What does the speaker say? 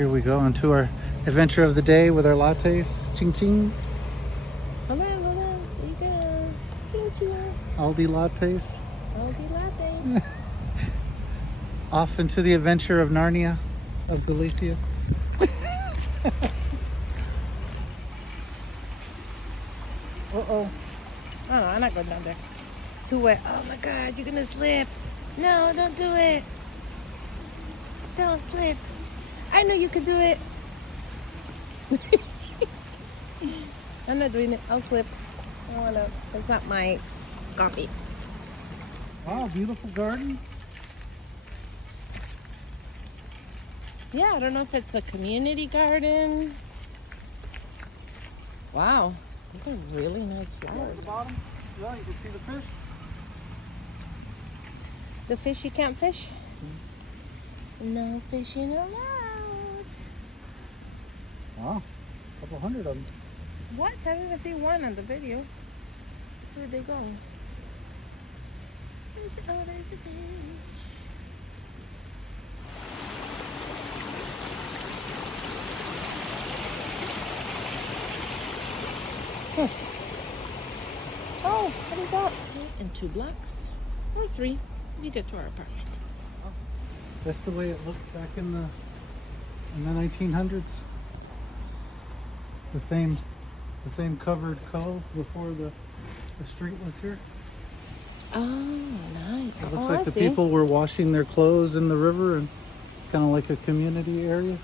Here we go into our adventure of the day with our lattes. Ching ching. Hold on. There you go. Ching ching. Aldi lattes. Aldi latte. Off into the adventure of Narnia, of Galicia. Uh-oh. Oh, I'm not going down there. It's too wet. Oh my God, you're gonna slip. No, don't do it. Don't slip. I know you can do it. I'm not doing it. I'll slip. I don't wanna. That's not my coffee. Wow, beautiful garden. Yeah, I don't know if it's a community garden. Wow, these are really nice flowers. At the bottom, well, you can see the fish. The fish you can't fish? No fishing allowed. Wow, a couple hundred of them. What? I didn't even see one on the video. Where'd they go? There's a fish. Oh, what is that? In 2 blocks or 3, you get to our apartment. That's the way it looked back in the 1900s. The same covered cove before the street was here. Oh, nice. It looks like the people were washing their clothes in the river, and it's kind of like a community area.